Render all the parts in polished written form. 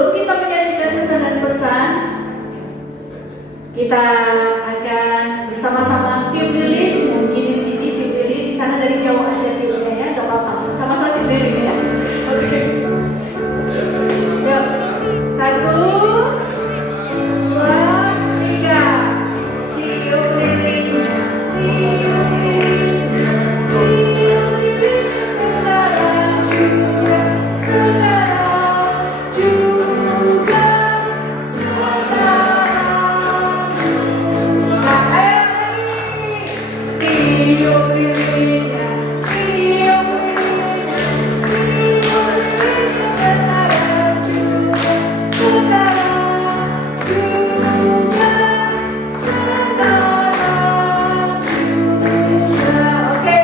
Sebelum kita menyaksikan kesan dan pesan, kita akan bersama-sama tim lilin. Mungkin di sini tim lilin, di sana dari jauh aja timnya ya, gak apa-apa. Sama-sama tim lilin ya. Oke. Yuk, 1, 2, 3. Tiup lilinnya, tiup lilinnya, tiup lilinnya sekarang juga, sekarang juga, sekarang juga. Ayo lagi. Tiup lilinnya, tiup lilinnya, tiup lilinnya sekarang juga, sekarang juga, sekarang juga. Oke.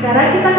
Sekarang kita